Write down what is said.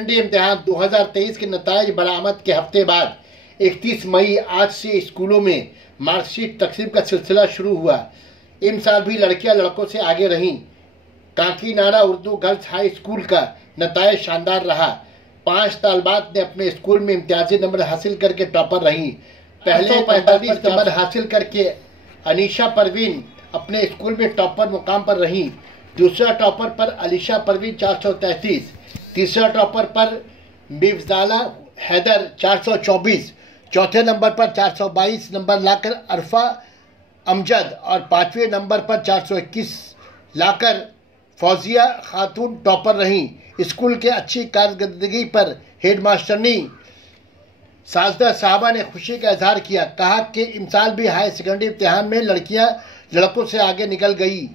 इम्तिहान 2023 के नताइज बरामद के हफ्ते बाद 31 मई आज से स्कूलों में मार्कशीट तकसीम का सिलसिला शुरू हुआ। इन साल भी लड़कियां लड़कों से आगे रहीं। Kakinada Urdu girls high school का नताइज शानदार रहा। 5 तालबात ने अपने स्कूल में इम्तियाजी नंबर हासिल करके टॉपर रहीं। पहले 45 नंबर हासिल करके अनीशा परवीन अपने स्कूल में टॉपर मुकाम पर रहीं। दूसरा टॉपर पर अलीशा परवीन 433, तीसरा टॉपर पर मिफ्जाला हैदर 424, चौथे नंबर पर 422 नंबर लाकर अरफा अमजद और 5वें नंबर पर 421 लाकर फौजिया खातून टॉपर रहीं। स्कूल के अच्छी कारकर्दगी पर हेडमास्टरनी साजदा साहबा ने खुशी का इजहार किया। कहा कि इस साल भी हाई सेकेंडरी इम्तिहान में लड़कियां लड़कों से आगे निकल गई।